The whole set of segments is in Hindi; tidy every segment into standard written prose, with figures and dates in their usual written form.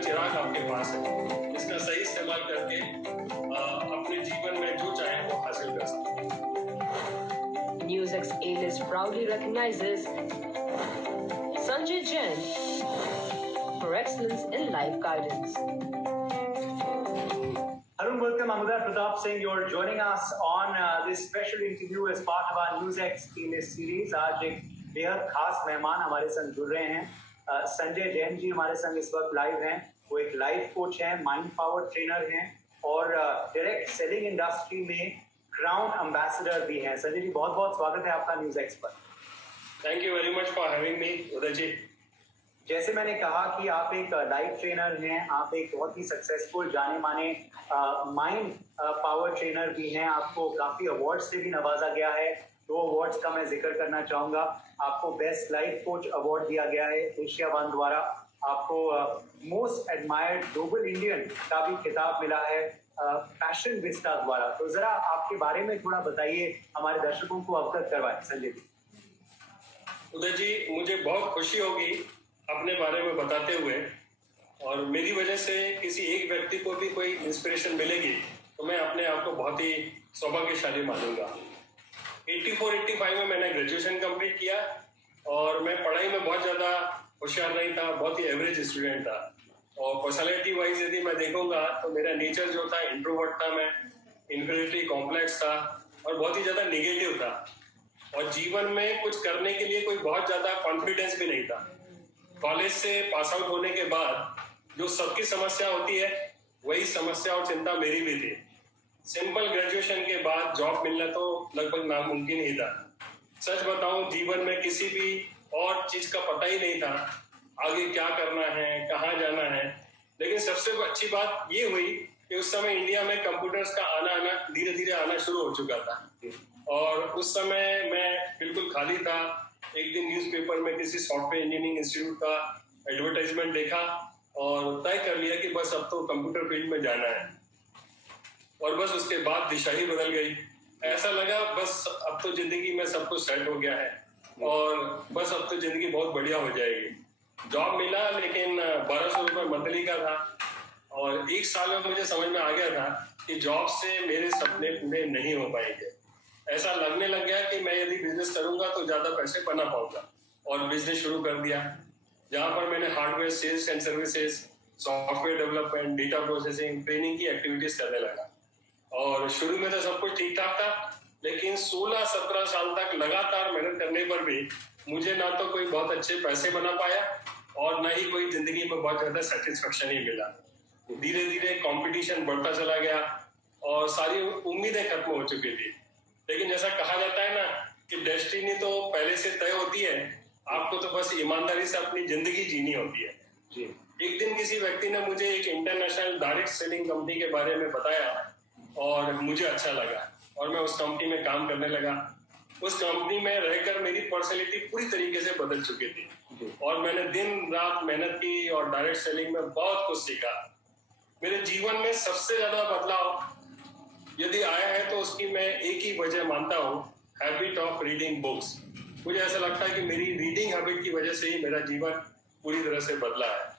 चिराग आपके पास है, इसका सही इस्तेमाल करके अपने जीवन में जो चाहे वो हासिल कर सकते। NewsX A-List proudly recognizes Sanjay Jain for excellence in life guidance. Hello, welcome. I'm Uday Pratap Singh. You're joining us on this special interview as part of our NewsX A-List series. आज एक बेहद खास मेहमान हमारे संग जुड़ रहे हैं। संजय जैन जी हमारे संग इस वक्त लाइव हैं। वो एक लाइफ कोच हैं, माइंड पावर ट्रेनर हैं और डायरेक्ट सेलिंग इंडस्ट्री में क्राउन एम्बेसडर भी हैं। संजय जी, बहुत बहुत स्वागत है आपका न्यूज़ पर। Thank you very much for having me Uday ji. जैसे मैंने कहा कि आप एक लाइफ ट्रेनर हैं, आप एक बहुत ही सक्सेसफुल जाने माने माइंड पावर ट्रेनर भी हैं। आपको काफ़ी अवार्ड से भी नवाजा गया है। 2 अवार्ड्स का मैं जिक्र करना चाहूँगा। आपको बेस्ट लाइफ कोच अवार्ड दिया गया है एशिया वन द्वारा। आपको मोस्ट एडमायर्ड ग्लोबल इंडियन का भी खिताब मिला है फैशन विस्टा द्वारा। तो ज़रा आपके बारे में थोड़ा बताइए, हमारे दर्शकों को अवगत करवाएं संजय जी। उदय जी, मुझे बहुत खुशी होगी अपने बारे में बताते हुए, और मेरी वजह से किसी एक व्यक्ति को भी कोई इंस्पिरेशन मिलेगी तो मैं अपने आप को बहुत ही सौभाग्यशाली मानूंगा। 84-85 में मैंने ग्रेजुएशन कंप्लीट किया और मैं पढ़ाई में बहुत ज़्यादा होशियार नहीं था, बहुत ही एवरेज स्टूडेंट था। और पर्सनैलिटी वाइज यदि मैं देखूंगा तो मेरा नेचर जो था इंट्रोवर्ट था, मैं इन्फीरियरिटी कॉम्प्लेक्स था और बहुत ही ज़्यादा निगेटिव था, और जीवन में कुछ करने के लिए कोई बहुत ज़्यादा कॉन्फिडेंस भी नहीं था। कॉलेज से पास आउट होने के बाद जो सबकी समस्या होती है वही समस्या और चिंता मेरी भी थी। सिंपल ग्रेजुएशन के बाद जॉब मिलना तो लगभग नामुमकिन ही था। सच बताऊं, जीवन में किसी भी और चीज का पता ही नहीं था, आगे क्या करना है, कहाँ जाना है। लेकिन सबसे अच्छी बात ये हुई कि उस समय इंडिया में कंप्यूटर्स का आना धीरे धीरे आना शुरू हो चुका था, और उस समय मैं बिल्कुल खाली था। एक दिन न्यूज़पेपर में किसी सॉफ्टवेयर इंजीनियरिंग इंस्टीट्यूट का एडवर्टाइजमेंट देखा और तय कर लिया कि बस अब तो कंप्यूटर फील्ड में जाना है, और बस उसके बाद दिशा ही बदल गई। ऐसा लगा बस अब तो जिंदगी में सब कुछ सेट हो गया है और बस अब तो जिंदगी बहुत बढ़िया हो जाएगी। जॉब मिला, लेकिन 1200 रुपये मंथली का था, और 1 साल में मुझे समझ में आ गया था कि जॉब से मेरे सपने पूरे नहीं हो पाएंगे। ऐसा लगने लग गया कि मैं यदि बिजनेस करूंगा तो ज्यादा पैसे बना पाऊंगा, और बिजनेस शुरू कर दिया, जहां पर मैंने hardware sales and services, software development, data processing, training की एक्टिविटीज करने लगा। और शुरू में तो सब कुछ ठीक ठाक था, लेकिन 16-17 साल तक लगातार मेहनत करने पर भी मुझे ना तो कोई बहुत अच्छे पैसे बना पाया और ना ही कोई जिंदगी में बहुत ज्यादा सेटिस्फेक्शन ही मिला। धीरे धीरे कंपटीशन बढ़ता चला गया और सारी उम्मीदें खत्म हो चुकी थी। लेकिन जैसा कहा जाता है ना कि डेस्टिनी तो पहले से तय होती है, आपको तो बस ईमानदारी से अपनी जिंदगी जीनी होती है जी। एक दिन किसी व्यक्ति ने मुझे एक इंटरनेशनल डायरेक्ट सेलिंग कंपनी के बारे में बताया और मुझे अच्छा लगा, और मैं उस कंपनी में काम करने लगा। उस कंपनी में रहकर मेरी पर्सनैलिटी पूरी तरीके से बदल चुकी थी और मैंने दिन रात मेहनत की और डायरेक्ट सेलिंग में बहुत कुछ सीखा। मेरे जीवन में सबसे ज्यादा बदलाव यदि आया है तो उसकी मैं एक ही वजह मानता हूँ, हैबिट ऑफ रीडिंग बुक्स। मुझे ऐसा लगता है कि मेरी रीडिंग हैबिट की वजह से ही मेरा जीवन पूरी तरह से बदला है।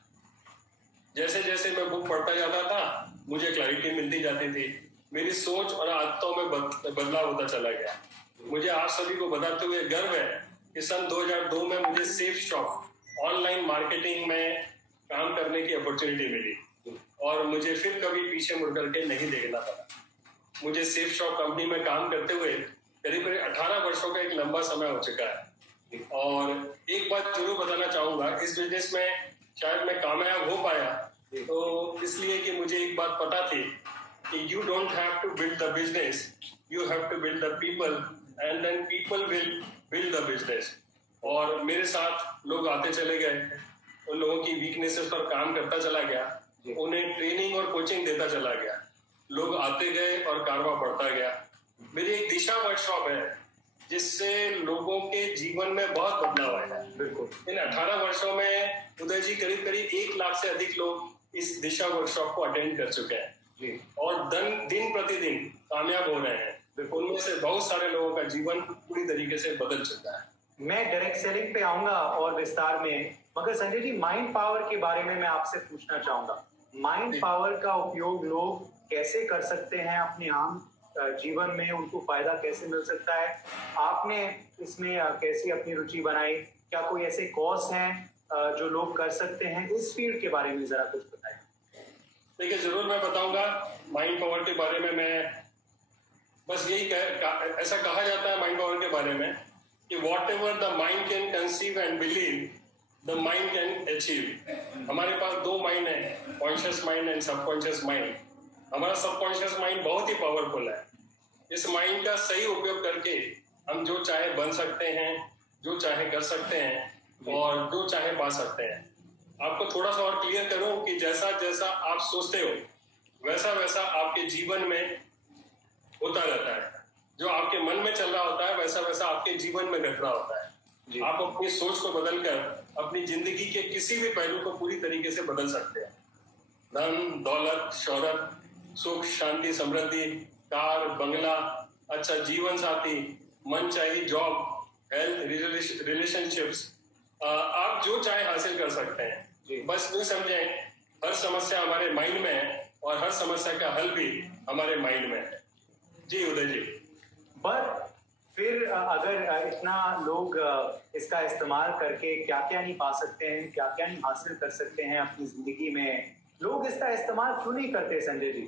जैसे जैसे मैं बुक पढ़ता जाता था मुझे क्लैरिटी मिलती जाती थी, मेरी सोच और आदतों में बदलाव होता चला गया। मुझे आप सभी को बताते हुए गर्व है कि सन 2002 में मुझे सेफ शॉप ऑनलाइन मार्केटिंग में काम करने की अपॉर्चुनिटी मिली, और मुझे फिर कभी पीछे मुड़ करके नहीं देखना पड़ा। मुझे सेफ शॉप कंपनी में काम करते हुए करीब 18 वर्षों का एक लंबा समय हो चुका है। और एक बात जरूर बताना चाहूंगा, इस बिजनेस में शायद मैं कामयाब हो पाया तो इसलिए कि मुझे एक बात पता थी कि you don't have to build the business, you have to build the people and then people will build the business। और मेरे साथ लोग आते चले गए, उन लोगों की वीकनेसेस पर काम करता चला गया, उन्हें ट्रेनिंग और कोचिंग देता चला गया। लोग आते गए और कारवां बढ़ता गया। मेरी एक दिशा वर्कशॉप है जिससे लोगों के जीवन में बहुत बदलाव आया है। बिल्कुल। इन 18 वर्षों में उदय जी करीब 1 लाख से अधिक लोग इस दिशा वर्कशॉप को अटेंड कर चुके हैं और दिन प्रतिदिन कामयाब हो रहे हैं। उनमें से बहुत सारे लोगों का जीवन पूरी तरीके से बदल चुका है। मैं डायरेक्ट सेलिंग पे आऊंगा और विस्तार में, मगर संजय जी, माइंड पावर के बारे में मैं आपसे पूछना चाहूंगा। माइंड पावर का उपयोग लोग कैसे कर सकते हैं अपने आम जीवन में, उनको फायदा कैसे मिल सकता है? आपने इसमें कैसी अपनी रुचि बनाई? क्या कोई ऐसे कोर्स हैं जो लोग कर सकते हैं? इस फील्ड के बारे में जरा कुछ बताएं। देखिए, जरूर मैं बताऊंगा माइंड पावर के बारे में। मैं बस यही ऐसा कहा जाता है माइंड पावर के बारे में कि what ever the mind can conceive and believe the mind can achieve. हमारे पास दो माइंड है, conscious mind and subconscious mind. हमारा सबकॉन्शियस माइंड बहुत ही पावरफुल है। इस माइंड का सही उपयोग करके हम जो चाहे बन सकते हैं, जो चाहे कर सकते हैं और जो चाहे पा सकते हैं। आपको थोड़ा सा और क्लियर करूं कि जैसा जैसा आप सोचते हो वैसा वैसा आपके जीवन में होता रहता है। जो आपके मन में चल रहा होता है वैसा वैसा आपके जीवन में घट रहा होता है। आप अपनी सोच को बदलकर अपनी जिंदगी के किसी भी पहलू को पूरी तरीके से बदल सकते हैं। धन, दौलत, शोहरत, सुख, शांति, समृद्धि, कार, बंगला, अच्छा जीवन साथी, मन चाहिए जॉब, हेल्थ, रिलेशनशिप्स, आप जो चाहे हासिल कर सकते हैं। बस यूं समझें, हर समस्या हमारे माइंड में है और हर समस्या का हल भी हमारे माइंड में है। जी उदय जी। पर फिर अगर इतना लोग इसका इस्तेमाल करके क्या क्या नहीं पा सकते हैं, क्या क्या नहीं हासिल कर सकते हैं अपनी जिंदगी में, लोग इसका इस्तेमाल क्यों नहीं करते संजय जी?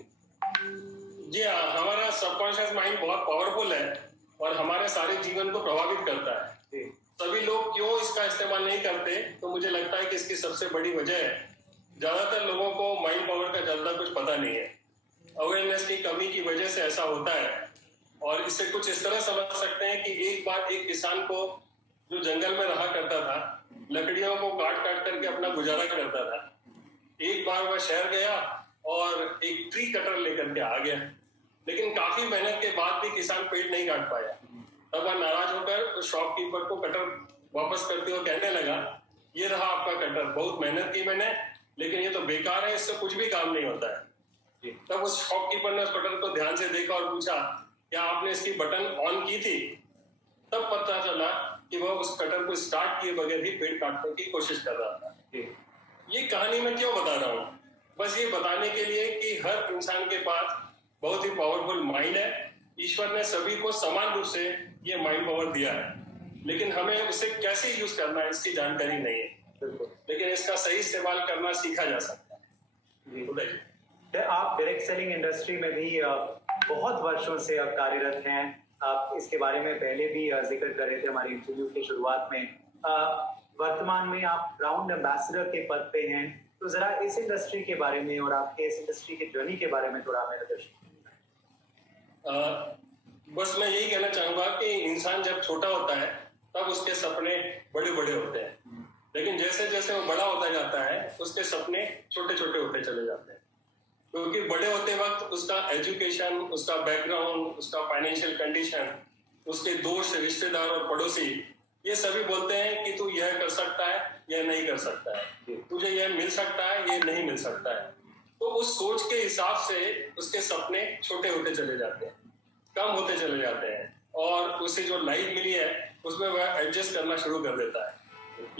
जी हाँ, हमारा सबकॉन्शियस माइंड बहुत पावरफुल है और हमारे सारे जीवन को प्रभावित करता है। सभी लोग क्यों इसका इस्तेमाल नहीं करते, तो मुझे लगता है कि इसकी सबसे बड़ी वजह है ज्यादातर लोगों को माइंड पावर का ज्यादा कुछ पता नहीं है। अवेयरनेस की कमी की वजह से ऐसा होता है। और इससे कुछ इस तरह समझ सकते हैं कि एक बार एक किसान को जो जंगल में रहा करता था, लकड़ियों को काट काट करके अपना गुजारा करता था, एक बार वह शहर गया और एक ट्री कटर लेकर के आ गया, लेकिन काफी मेहनत के बाद भी किसान पेड़ नहीं काट पाया। तब वह नाराज होकर शॉपकीपर को कटर वापस करते हुए कहने लगा, ये रहा आपका कटर, बहुत मेहनत की मैंने, लेकिन ये तो बेकार है, इससे कुछ भी काम नहीं होता है। तब उस शॉपकीपर ने उस कटर को ध्यान से देखा और पूछा, क्या आपने इसकी बटन ऑन की थी? तब पता चला कि वह उस कटर को स्टार्ट किए बगैर ही पेड़ काटने की कोशिश कर रहा था। ये कहानी मैं क्यों बता रहा हूँ? बस ये बताने के लिए कि हर इंसान के पास बहुत ही पावरफुल माइंड है। ईश्वर ने सभी को समान रूप से ये माइंड पावर दिया है, लेकिन हमें उसे कैसे यूज करना है इसकी जानकारी नहीं है। लेकिन इसका सही इस्तेमाल करना सीखा जा सकता है। आप डायरेक्ट सेलिंग इंडस्ट्री में भी बहुत वर्षों से आप कार्यरत हैं। आप इसके बारे में पहले भी जिक्र कर रहे थे हमारी इंटरव्यू की शुरुआत में। वर्तमान में आप ब्रांड एम्बेसडर के पद पे हैं, तो जरा इस इंडस्ट्री के बारे में और आपके इस इंडस्ट्री की जर्नी के बारे में थोड़ा मेरे दर्शक। बस मैं यही कहना चाहूंगा कि इंसान जब छोटा होता है तब उसके सपने बड़े बड़े होते हैं, लेकिन जैसे जैसे वो बड़ा होता जाता है उसके सपने छोटे छोटे होते चले जाते हैं। क्योंकि बड़े होते वक्त उसका एजुकेशन, उसका बैकग्राउंड, उसका फाइनेंशियल कंडीशन, उसके दोस्त, रिश्तेदार और पड़ोसी ये सभी बोलते हैं कि तू यह कर सकता है, यह नहीं कर सकता है, तुझे यह मिल सकता है, यह नहीं मिल सकता है। तो उस सोच के हिसाब से उसके सपने छोटे होते चले जाते हैं, कम होते चले जाते हैं, और उसे जो लाइफ मिली है उसमें वह एडजस्ट करना शुरू कर देता है।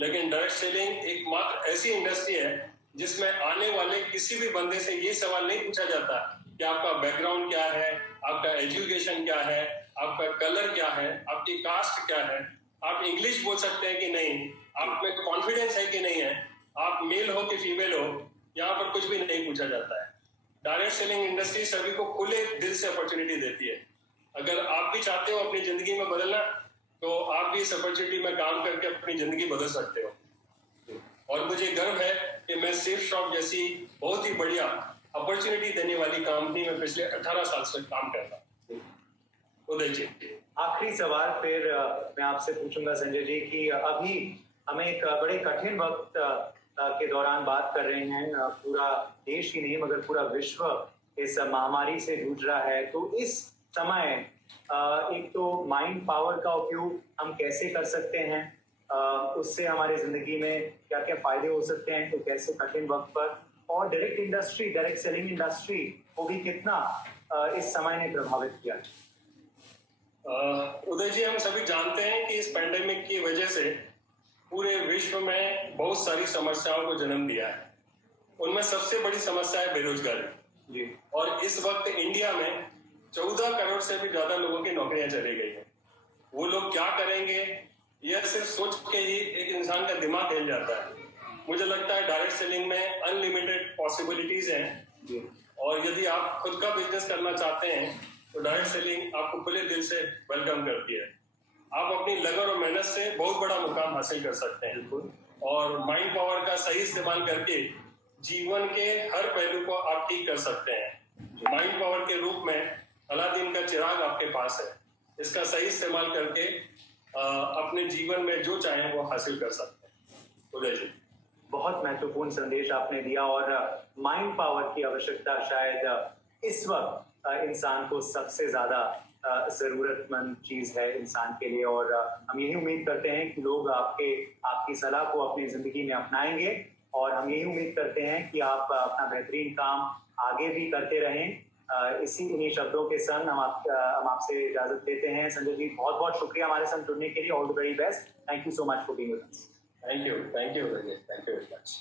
लेकिन डायरेक्ट सेलिंग एकमात्र ऐसी इंडस्ट्री है जिसमें आने वाले किसी भी बंदे से ये सवाल नहीं पूछा जाता कि आपका बैकग्राउंड क्या है, आपका एजुकेशन क्या है, आपका कलर क्या है, आपकी कास्ट क्या है, आप इंग्लिश बोल सकते हैं कि नहीं, आप में कॉन्फिडेंस है कि नहीं है, आप मेल हो कि फीमेल हो, यहाँ पर कुछ भी नहीं पूछा जाता है। डायरेक्ट सेलिंग इंडस्ट्री सभी को खुले दिल से अपॉर्चुनिटी देती है। अगर आप भी चाहते हो अपनी जिंदगी में बदलना, तो आप भी इस अपॉर्चुनिटी में काम करके अपनी जिंदगी बदल सकते हो। और मुझे गर्व है कि मैं सेफ शॉप जैसी बहुत ही बढ़िया अपॉर्चुनिटी देने वाली कंपनी में पिछले 18 साल से काम कर रहा हूँ। उदय जी, आखिरी सवाल फिर मैं आपसे पूछूंगा संजय जी कि अभी हमें एक बड़े कठिन वक्त के दौरान बात कर रहे हैं। पूरा देश ही नहीं मगर पूरा विश्व इस महामारी से जूझ रहा है। तो इस समय एक तो माइंड पावर का उपयोग हम कैसे कर सकते हैं, उससे हमारे जिंदगी में क्या क्या फायदे हो सकते हैं, तो कैसे कठिन वक्त पर, और डायरेक्ट सेलिंग इंडस्ट्री को भी कितना इस समय ने प्रभावित किया। उदय जी, हम सभी जानते हैं कि इस पैंडेमिक की वजह से पूरे विश्व में बहुत सारी समस्याओं को जन्म दिया है। उनमें सबसे बड़ी समस्या है बेरोजगारी जी। और इस वक्त इंडिया में 14 करोड़ से भी ज्यादा लोगों की नौकरियां चली गई हैं। वो लोग क्या करेंगे, यह सिर्फ सोच के ही एक इंसान का दिमाग हिल जाता है। मुझे लगता है डायरेक्ट सेलिंग में अनलिमिटेड पॉसिबिलिटीज हैं जी। और यदि आप खुद का बिजनेस करना चाहते हैं तो डायरेक्ट सेलिंग आपको खुले दिल से वेलकम करती है। आप अपनी लगन और मेहनत से बहुत बड़ा मुकाम हासिल कर सकते हैं और माइंड पावर का सही इस्तेमाल करके जीवन के हर पहलू को आप ठीक कर सकते हैं। माइंड पावर के रूप में अलादीन का चिराग आपके पास है। इसका सही इस्तेमाल करके अपने जीवन में जो चाहें वो हासिल कर सकते हैं। उदय जी, बहुत महत्वपूर्ण संदेश आपने दिया और माइंड पावर की आवश्यकता शायद इस वक्त इंसान को सबसे ज्यादा जरूरतमंद चीज है इंसान के लिए। और हम यही उम्मीद करते हैं कि लोग आपकी सलाह को अपनी जिंदगी में अपनाएंगे और हम यही उम्मीद करते हैं कि आप अपना बेहतरीन काम आगे भी करते रहें। इन्हीं शब्दों के संग हम आपसे इजाजत देते हैं। संजय जी, बहुत बहुत शुक्रिया हमारे संग जुड़ने के लिए। All the very best. Thank you so much for being with us. Thank you very much.